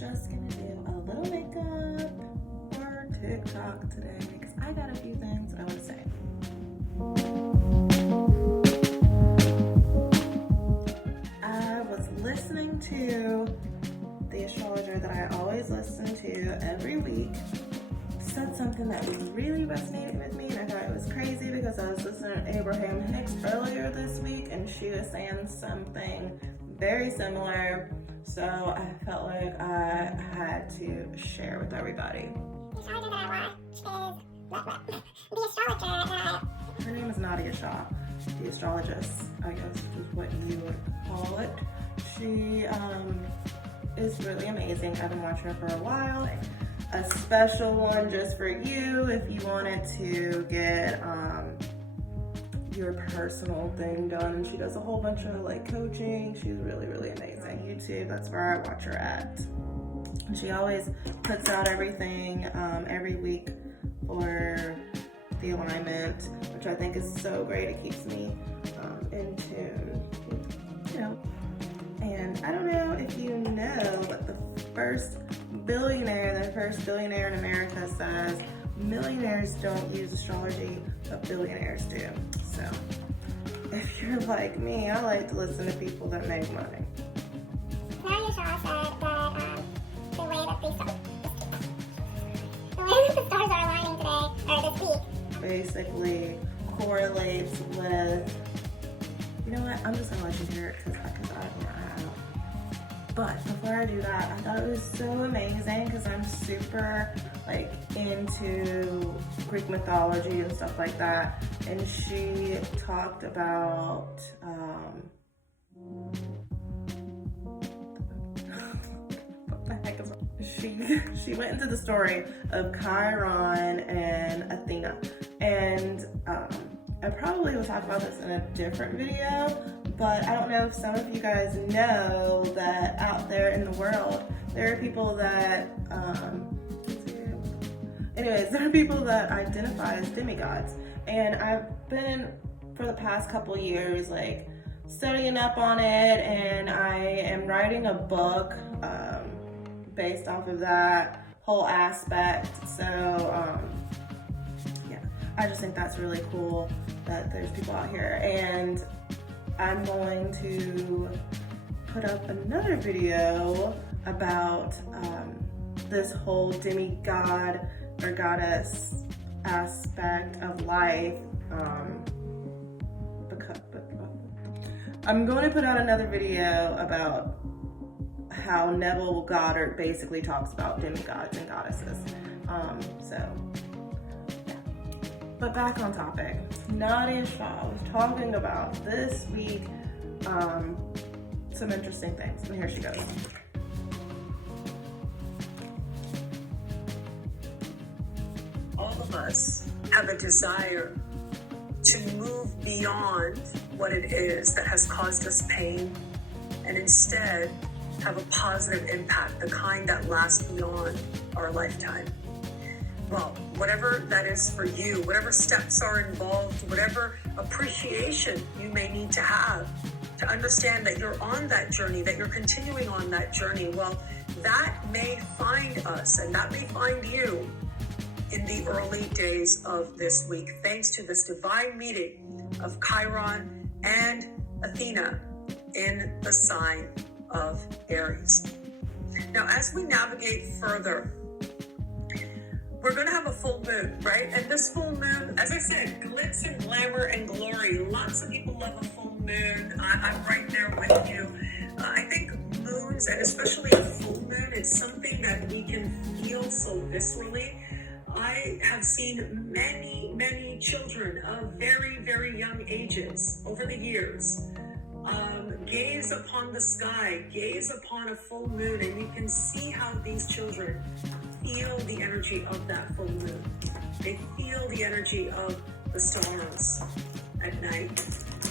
just gonna do a little makeup for TikTok today because I got a few things I want to say. I was listening to the astrologer that I always listen to every week. Said something that really resonated with me, and I thought it was crazy because I was listening to Abraham Hicks earlier this week, and she was saying something very similar. So I felt like I had to share with everybody. The astrologer that I watch is the astrologer that Her name is Nadiya Shah, the astrologist, I guess is what you would call it. She is really amazing. I've been watching her for a while. A special one just for you if you wanted to get your personal thing done. And she does a whole bunch of like coaching. She's really, really amazing. YouTube, that's where I watch her at. And she always puts out everything every week for the alignment, which I think is so great. It keeps me in tune, you know. And I don't know if you know, but the first billionaire in America says millionaires don't use astrology, but billionaires do. So if you're like me, I like to listen to people that make money. Nadiya Shah said that the way that the stars are aligning today, or this week, basically correlates with, you know what, I'm just gonna let you hear it because I don't know. But before I do that, I thought it was so amazing because I'm super like into Greek mythology and stuff like that. And she talked about what the heck is it? She went into the story of Chiron and Athena. And I probably will talk about this in a different video, but I don't know if some of you guys know that out there in the world, there are people that, there are people that identify as demigods. And I've been, for the past couple years, like studying up on it, and I am writing a book based off of that whole aspect. So, yeah, I just think that's really cool that there's people out here. And I'm going to put up another video about this whole demigod or goddess aspect of life. I'm going to put out another video about how Neville Goddard basically talks about demigods and goddesses. But back on topic, Nadiya Shah was talking about this week some interesting things, and here she goes. All of us have a desire to move beyond what it is that has caused us pain and instead have a positive impact, the kind that lasts beyond our lifetime. Well, whatever that is for you, whatever steps are involved, whatever appreciation you may need to have to understand that you're on that journey, that you're continuing on that journey, well, that may find us and that may find you in the early days of this week, thanks to this divine meeting of Chiron and Athena in the sign of Aries. Now, as we navigate further, we're going to have a full moon, right? And this full moon, as I said, glitz and glamour and glory. Lots of people love a full moon. I'm right there with you. I think moons, and especially a full moon, is something that we can feel so viscerally. I have seen many, many children of very, very young ages over the years gaze upon the sky, gaze upon a full moon, and you can see how these children feel the energy of that full moon. They feel the energy of the stars at night.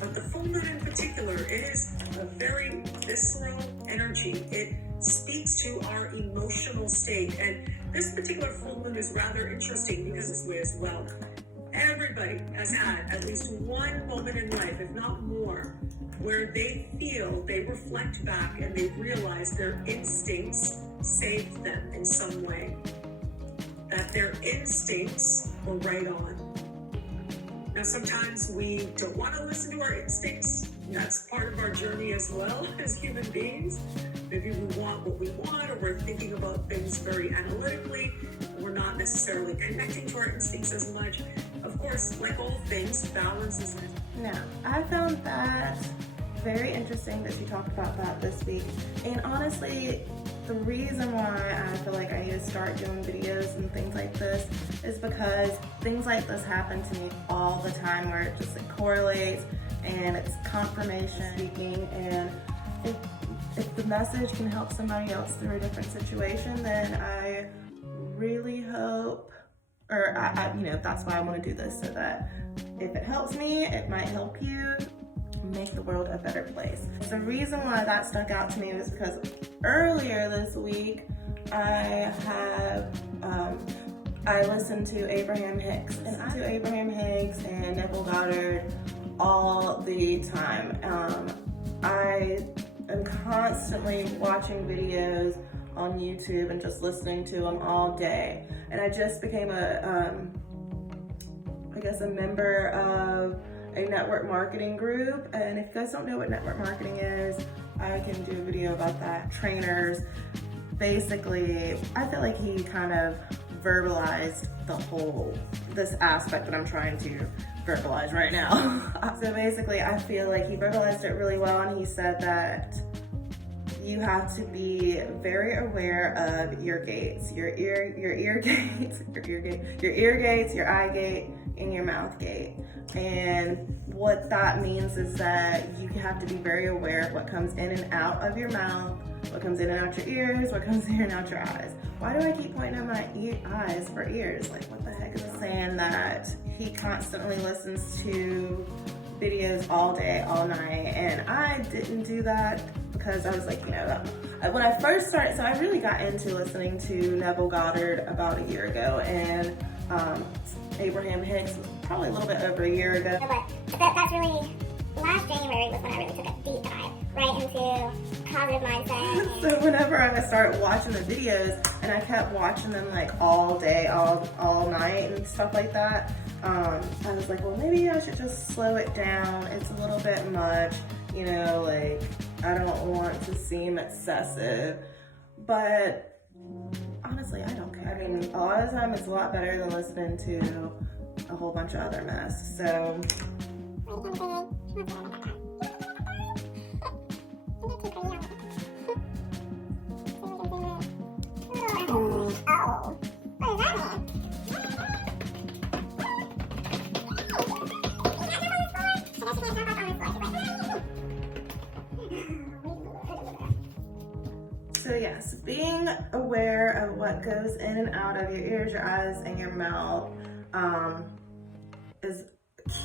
But the full moon in particular, it is a very visceral energy. It speaks to our emotional state. And this particular full moon is rather interesting because this way as well. Everybody has had at least one moment in life, if not more, where they feel, they reflect back and they realize their instincts saved them in some way, that their instincts were right on. Now, sometimes we don't want to listen to our instincts. That's part of our journey as well as human beings. Maybe we want what we want, or we're thinking about things very analytically. We're not necessarily connecting to our instincts as much. Of course, like all things, balance is. Now, I found that very interesting that you talked about that this week. And honestly, the reason why I feel like I need to start doing videos and things like this is because things like this happen to me all the time, where it just correlates and it's confirmation speaking. And if the message can help somebody else through a different situation, then I really hope, or I that's why I want to do this, so that if it helps me, it might help you make the world a better place. The reason why that stuck out to me was because earlier this week I listened to Abraham Hicks, and I do Abraham Hicks and Neville Goddard all the time. I am constantly watching videos on YouTube and just listening to them all day, and I just became a member of a network marketing group. And if you guys don't know what network marketing is, I can do a video about that. Trainers, basically, I feel like he kind of verbalized this aspect that I'm trying to verbalize right now. So basically, I feel like he verbalized it really well, and he said that you have to be very aware of your gates, your ear gates, your eye gate, and your mouth gate. And what that means is that you have to be very aware of what comes in and out of your mouth, what comes in and out your ears, what comes in and out your eyes. Why do I keep pointing at my eyes for ears? Like, what the heck is it? Saying that he constantly listens to videos all day, all night, and I didn't do that because I was like, when I first started, so I really got into listening to Neville Goddard about a year ago, and Abraham Hicks was probably a little bit over a year ago. But that's really, last January was when I really took a deep dive right into positive mindset. So whenever I started watching the videos, and I kept watching them like all day, all night and stuff like that, I was like, well, maybe I should just slow it down. It's a little bit much, like I don't want to seem excessive, but honestly, I don't care. I mean, a lot of the time it's a lot better than listening to a whole bunch of other mess. So So yes, being aware of what goes in and out of your ears, your eyes, and your mouth is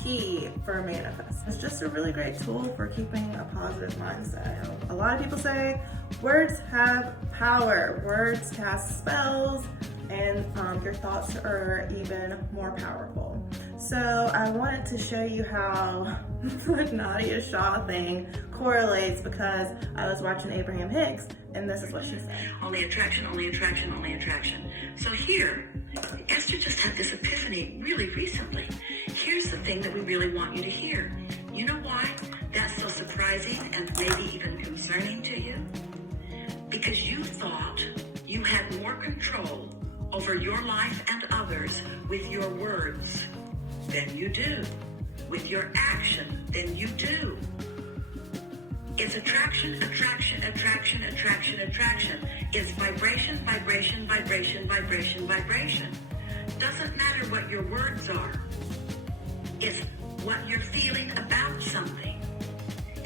key for manifest. It's just a really great tool for keeping a positive mindset. A lot of people say words have power, words cast spells, and your thoughts are even more powerful. So I wanted to show you how the Nadiya Shah thing correlates, because I was watching Abraham Hicks, and this is what she said. Only attraction, only attraction, only attraction. So here, Esther just had this epiphany really recently. Here's the thing that we really want you to hear. You know why that's so surprising and maybe even concerning to you? Because you thought you had more control over your life and others with your words than you do, with your action than you do. It's attraction, attraction, attraction, attraction, attraction. It's vibration, vibration, vibration, vibration, vibration. Doesn't matter what your words are. It's what you're feeling about something.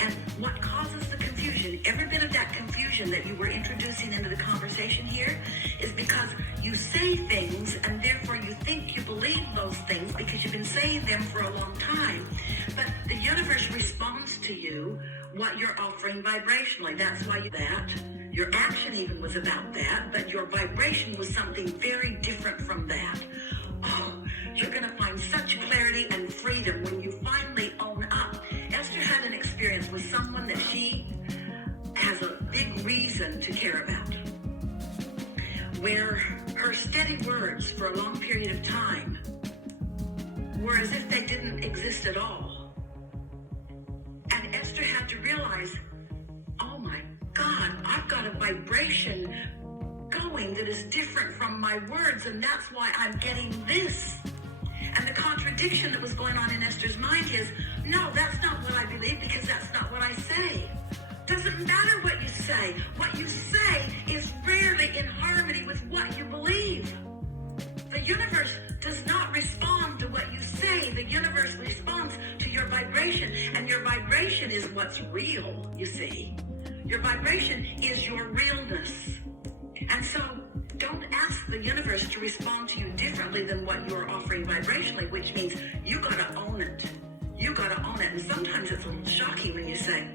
And what causes the confusion, every bit of that confusion that you were introducing into the conversation here, is because you say things and therefore you think you believe those things because you've been saying them for a long time. But the universe responds to you what you're offering vibrationally. That's why your action even was about that, but your vibration was something very different from that. Oh, you're going to find such clarity and freedom when you finally own up. Esther had an experience with someone that she has a big reason to care about. where her steady words for a long period of time were as if they didn't exist at all. And Esther had to realize, oh my God, I've got a vibration going that is different from my words, and that's why I'm getting this. And the contradiction that was going on in Esther's mind is, no, that's not what I believe, because that's not what I say. Doesn't matter what you say. What you say is rarely in harmony with what you believe. The universe does not respond to what you say. The universe responds to your vibration, and your vibration is what's real, you see. Your vibration is your realness. And so don't ask the universe to respond to you differently than what you're offering vibrationally, which means you gotta own it. You gotta own it. And sometimes it's a little shocking when you say,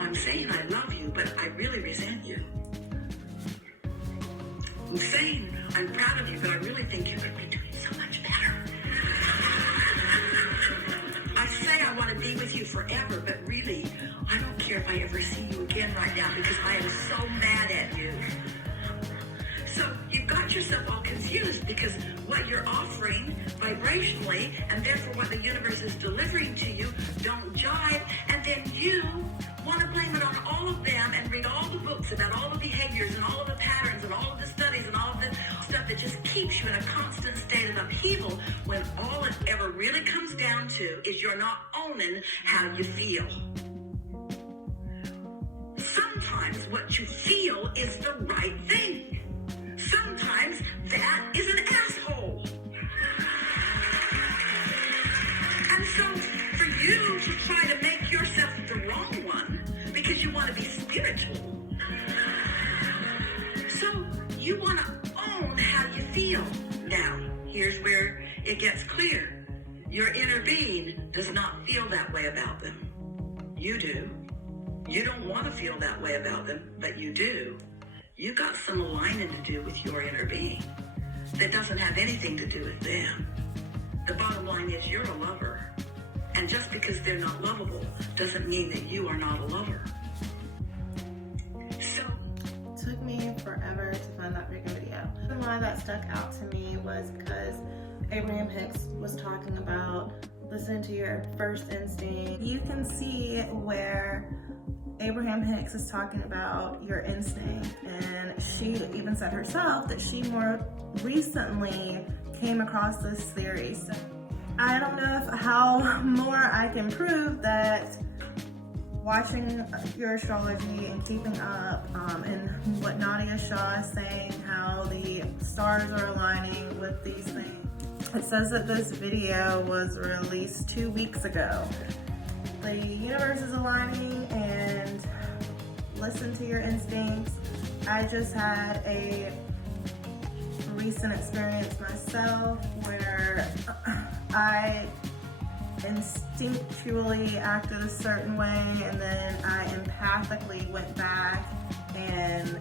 I'm saying I love you, but I really resent you. I'm saying I'm proud of you, but I really think you could be doing so much better. I say I want to be with you forever, but really, I don't care if I ever see you again right now, because I am so mad at you. So you've got yourself all confused, because what you're offering vibrationally, and therefore what the universe is delivering to you, don't jive, and then you want to blame it on all of them and read all the books about all the behaviors and all of the patterns and all of the studies and all of the stuff that just keeps you in a constant state of upheaval, when all it ever really comes down to is you're not owning how you feel. Sometimes what you feel is the right thing. Sometimes that is an asshole. And so for you to try to make yourself the wrong one because you want to be spiritual, so you want to own how you feel. Now, here's where it gets clear. Your inner being does not feel that way about them. You do. You don't want to feel that way about them, but you do. You got some aligning to do with your inner being that doesn't have anything to do with them. The bottom line is you're a lover. And just because they're not lovable doesn't mean that you are not a lover. So it took me forever to find that freaking video. And why that stuck out to me was because Abraham Hicks was talking about listen to your first instinct. You can see where Abraham Hicks is talking about your instinct, and she even said herself that she more recently came across this theory. So I don't know how more I can prove that watching your astrology and keeping up, and what Nadiya Shah is saying, how the stars are aligning with these things. It says that this video was released 2 weeks ago. The universe is aligning, and listen to your instincts. I just had a recent experience myself where I instinctually acted a certain way, and then I empathically went back and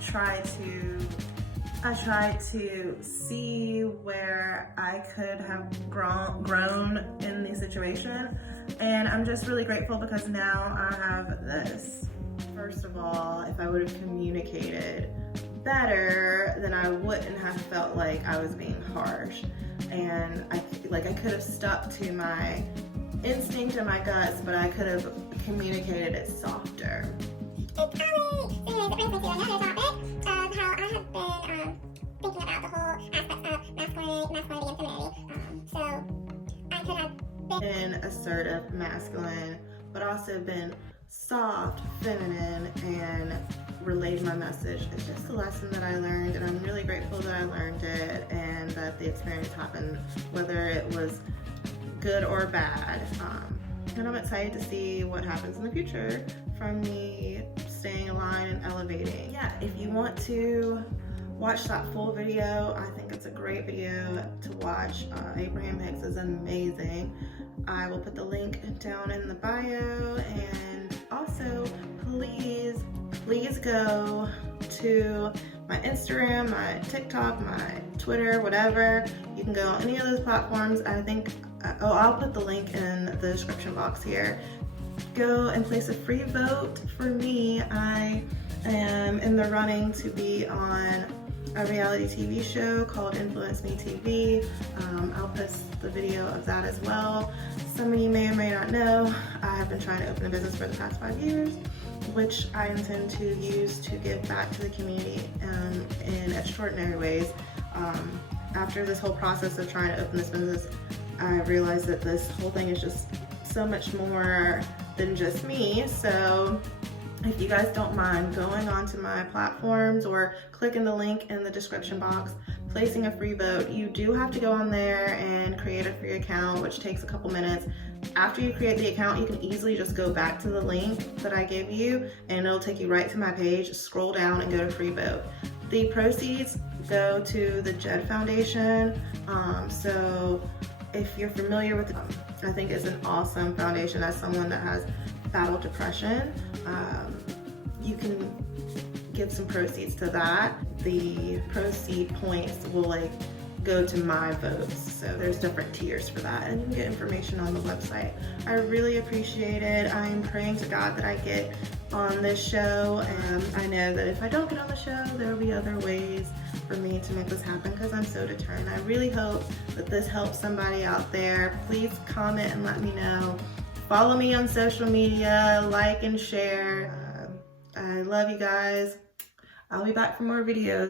tried to see where I could have grown in the situation. And I'm just really grateful because now I have this. First of all, if I would have communicated better, then I wouldn't have felt like I was being harsh. And I could have stuck to my instinct and my guts, but I could have communicated it softer. It brings me to another topic of how I have been thinking about the whole aspect of masculinity and femininity. So I could have been assertive, masculine, but also been soft, feminine, and relayed my message. It's just a lesson that I learned, and I'm really grateful that I learned it and that the experience happened, whether it was good or bad. And I'm excited to see what happens in the future from me staying aligned and elevating. Yeah, if you want to watch that full video, I think it's a great video to watch. Abraham Hicks is amazing. I will put the link down in the bio, and also please go to my Instagram, my TikTok, my Twitter, whatever. You can go on any of those platforms. I think, I'll put the link in the description box here. Go and place a free vote for me. I am in the running to be on a reality TV show called InfluenceMe TV. I'll post the video of that as well. Some of you may or may not know, I have been trying to open a business for the past 5 years, which I intend to use to give back to the community in extraordinary ways. After this whole process of trying to open this business, I realized that this whole thing is just so much more than just me. So if you guys don't mind going onto my platforms or clicking the link in the description box, placing a free vote, you do have to go on there and create a free account, which takes a couple minutes. After you create the account, you can easily just go back to the link that I gave you and it'll take you right to my page. Scroll down and go to free vote. The proceeds go to the Jed Foundation. So if you're familiar with I think it's an awesome foundation. As someone that has battled depression, you can give some proceeds to that. The proceed points will go to my votes. So there's different tiers for that, and you can get information on the website. I really appreciate it. I'm praying to God that I get on this show, and I know that if I don't get on the show, there will be other ways for me to make this happen because I'm so determined. I really hope that this helps somebody out there. Please comment and let me know. Follow me on social media, like and share. I love you guys. I'll be back for more videos.